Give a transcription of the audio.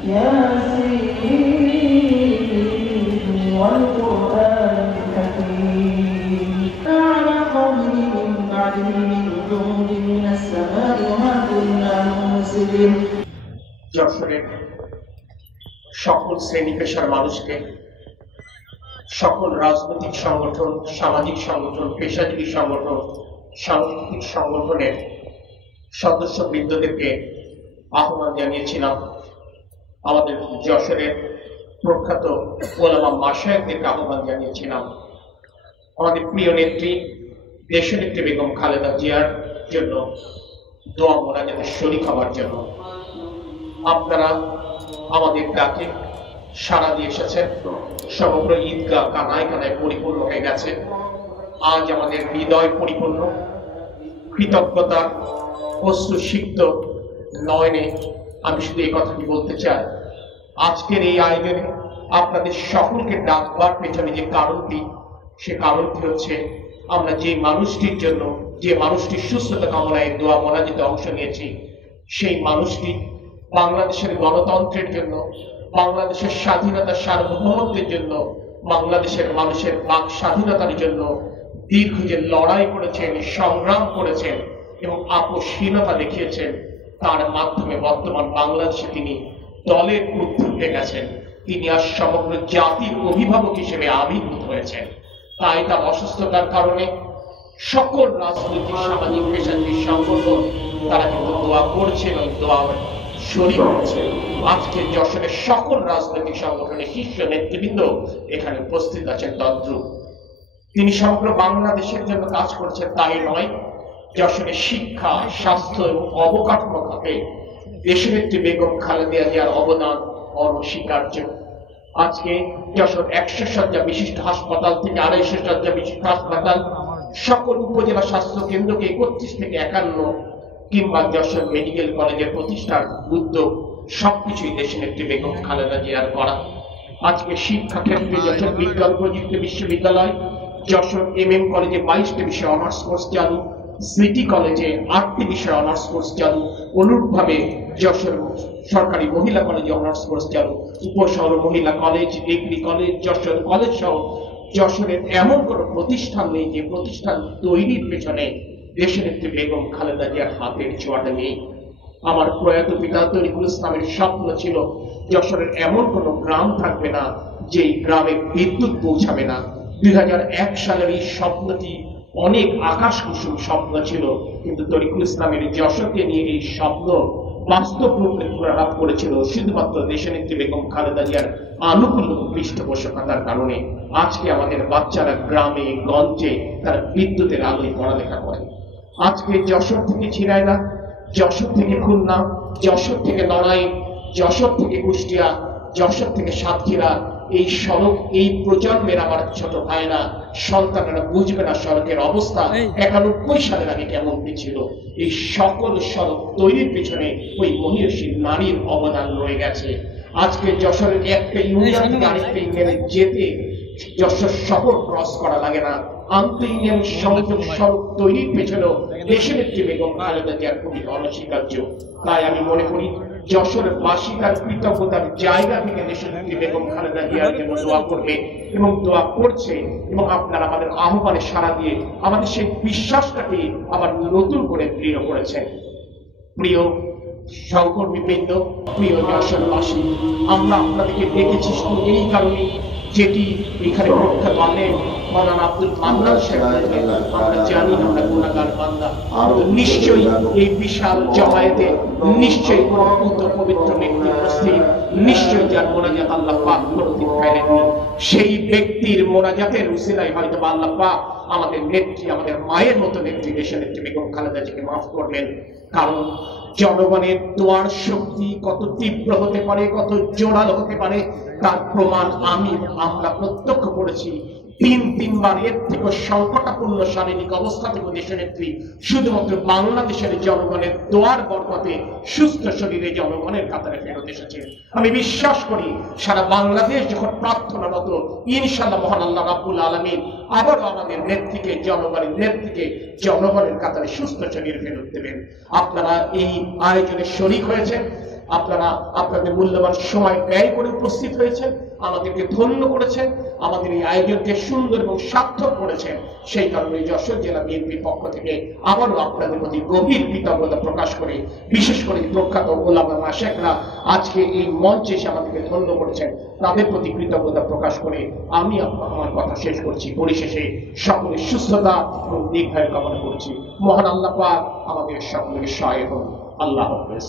ياسين والقرآن الحكيم على قوله من بعده من جند من السماء وما كنا منزلين যশোরের সকল শ্রেণী পেশার মানুষকে, সকল রাজনৈতিক সংগঠন, সামাজিক সংগঠন, পেশাজীবী সংগঠন, সাংস্কৃতিক সংগঠনের সদস্যবৃন্দদেরকে আহ্বান জানিয়েছিলাম। আমাদের যশোরের প্রখ্যাত ওলামা মাশায়েখদেরকে আহ্বান জানিয়েছিলাম আমাদের প্রিয় নেত্রী দেশনেত্রী বেগম খালেদা জিয়ার জন্য দোয়া মোনাজাতে শরীক হওয়ার জন্য। আপনারা আমাদের ডাকে সাড়া দিয়ে এসেছেন। সমগ্র ঈদগাহ কানায় কানায় পরিপূর্ণ হয়ে গেছে। আজ আমাদের হৃদয় পরিপূর্ণ, কৃতজ্ঞতার অশ্রুসিক্ত নয়নে আমি শুধু এই কথাটি বলতে চাই, আজকের এই আয়োজনে আপনাদের সকলকে ডাকবার পেছনে যে কারণটি, সে কারণটি হচ্ছে আমরা যে মানুষটির জন্য, যে মানুষটির সুস্থতা কামনায় দোয়া মোনাজাতে অংশ নিয়েছি, সেই মানুষটি বাংলাদেশের গণতন্ত্রের জন্য, বাংলাদেশের স্বাধীনতা সার্বভৌমত্বের জন্য, বাংলাদেশের মানুষের বাক স্বাধীনতার জন্য দীর্ঘ যে লড়াই করেছেন, সংগ্রাম করেছেন এবং আপোষহীনতা দেখিয়েছেন, তার মাধ্যমে বর্তমান বাংলাদেশে তিনি দলের ঊর্ধ্বে উঠে গেছেন। তিনি আজ সমগ্র জাতির অভিভাবক হিসেবে আবির্ভূত হয়েছেন। তাই তার অসুস্থতার কারণে সকল রাজনৈতিক, সামাজিক, পেশাজীবী সংগঠন তারা কিন্তু দোয়া করছে এবং দোয়া শরীক হচ্ছে। আজকে যশোরের সকল রাজনৈতিক সংগঠনের শীর্ষ নেতৃবৃন্দ এখানে উপস্থিত আছেন তদ্রুপ। তিনি সমগ্র বাংলাদেশের জন্য কাজ করছেন তাই নয়, যশোরের শিক্ষা, স্বাস্থ্য এবং অবকাঠামো খাতে দেশনেত্রী বেগম খালেদা জিয়ার অবদান অনস্বীকার্য। আজকে যশোর 100 শয্যা বিশিষ্ট হাসপাতাল থেকে 250 শয্যা বিশিষ্ট হাসপাতাল, সকল উপজেলা স্বাস্থ্য কেন্দ্রকে 31 থেকে 51 কিংবা যশোর মেডিকেল কলেজের প্রতিষ্ঠার উদ্যোগ সবকিছুই দেশনেত্রী বেগম খালেদা জিয়ার করা। আজকে শিক্ষা ক্ষেত্রে যশোর বিজ্ঞান প্রযুক্তি বিশ্ববিদ্যালয়, যশোর MM কলেজে 22টি বিষয়ে অনার্স কোর্স চালু, সিটি কলেজে 8টি বিষয়ে অনার্স কোর্স চালু, অনুরূপভাবে যশোর সরকারি মহিলা কলেজে অনার্স কোর্স চালু, উপশহর মহিলা college, degree college, Jessore college সহ যশোরের এমন কোনো প্রতিষ্ঠান নেই যে প্রতিষ্ঠান তৈরির পেছনে দেশনেত্রী বেগম খালেদা জিয়ার হাতের ছোঁয়াটা নেই। আমার প্রয়াত পিতা তরিকুল ইসলামের স্বপ্ন ছিল যশোরের এমন কোনো গ্রাম থাকবে না যেই গ্রামে বিদ্যুৎ পৌঁছাবে না। 2001 সালের এই স্বপ্নটি অনেক আকাশ কুসুম স্বপ্ন ছিল, কিন্তু তরিকুল ইসলামের যশোরকে নিয়ে এই স্বপ্ন বাস্তব রূপে পুনরালাপ করেছিল শুধুমাত্র দেশনেত্রী বেগম খালেদা জিয়ার আনুকূল্য পৃষ্ঠপোষকতার কারণে। আজকে আমাদের বাচ্চারা গ্রামে গঞ্জে তারা বিদ্যুতের আলোয় পড়ালেখা করে। আজকে যশোর থেকে ঝিনাইদহ, যশোর থেকে খুলনা, যশোর থেকে নড়াইল, যশোর থেকে কুষ্টিয়া, যশোর থেকে সাতক্ষীরা, এই সড়ক, এই প্রজন্মের আমার ছোট ভাইরা, সন্তানেরা বুঝবে না সড়কের অবস্থা 91 সালের আগে কেমন ছিল। এই সকল সড়ক তৈরির পেছনে ওই মহিষী নারীর অবদান রয়ে গেছে। আজকে যশোরের একটা ইউনিয়ন থেকে আরেকটা ইউনিয়নে যেতে যশোর শহর ক্রস করা লাগে না। আন্তঃইউনিয়ন সংযোগ সড়ক তৈরির পেছনেও দেশনেত্রী বেগম খালেদা জিয়ার খুবই অনস্বীকার্য। তাই আমি মনে করি যশোরের বাসী তার কৃতজ্ঞতার জায়গা থেকে দেশনেত্রী বেগম খালেদা জিয়ার জন্য দোয়া করবে এবং দোয়া করছে, এবং আপনারা আমাদের আহ্বানে সাড়া দিয়ে আমাদের সেই বিশ্বাসটাকে আবার নতুন করে দৃঢ় করেছেন। প্রিয় সহকর্মীবৃন্দ, প্রিয় যশোরবাসী, আমরা আপনাদেরকে ডেকেছি শুধু এই কারণে, যেটি এখানে প্রখ্যাত আলেম মাওলানা আব্দুল মান্নান সাহেব, আমরা জানি আমরা গুনাহগার বান্দা, নিশ্চয়ই এই বিশাল জমায়েতে নিশ্চয়ই কোন পবিত্র ব্যক্তি উপস্থিত, নিশ্চয়ই যার মোনাজাত আল্লাহ পাক কোনদিন ফেলেননি। সেই ব্যক্তির মোনাজাতের উসিলায় হয়তো আল্লাহ পাক আমাদের নেত্রী, আমাদের মায়ের মতো নেত্রী দেশনেত্রী বেগম খালেদা জিয়াকে মাফ করবেন। কারণ জনগণের দোয়ার শক্তি কত তীব্র হতে পারে, কত জোরালো হতে পারে, তার প্রমাণ আমরা প্রত্যক্ষ করেছি। তিনবার এর থেকে সংকটাপূর্ণ শারীরিক অবস্থা থেকে দেশনেত্রী শুধুমাত্র বাংলাদেশের জনগণের দোয়ার বরকতে সুস্থ শরীরে জনগণের কাতারে ফেরত এসেছে। আমি বিশ্বাস করি সারা বাংলাদেশ যখন প্রার্থনারত, ইনশাআল্লাহ মহান আল্লাহ রাব্বুল আলামিন আবারও আমাদের নেত্রীকে, জনগণের কাতারে সুস্থ শরীর ফেরত দেবেন। আপনারা এই আয়োজনে শরীক হয়েছেন, আপনারা আপনাদের মূল্যবান সময় ব্যয় করে উপস্থিত হয়েছেন, আমাদেরকে ধন্য করেছেন, আমাদের এই আয়োজনকে সুন্দর এবং সার্থক করেছেন। সেই কারণে যশোর জেলা বিএনপির পক্ষ থেকে আবারও আপনাদের প্রতি গভীর কৃতজ্ঞতা প্রকাশ করে, বিশেষ করে প্রখ্যাত ওলামা মাশায়েখরা আজকে এই মঞ্চে এসে আমাদেরকে ধন্য করেছেন, তাদের প্রতি কৃতজ্ঞতা প্রকাশ করে আমি আমার কথা শেষ করছি। পরিশেষে সকলের সুস্থতা এবং দীর্ঘায়ু কামনা করছি। মহান আল্লাহ পাক আমাদের সকলের সহায় হন। আল্লাহ হাফেজ।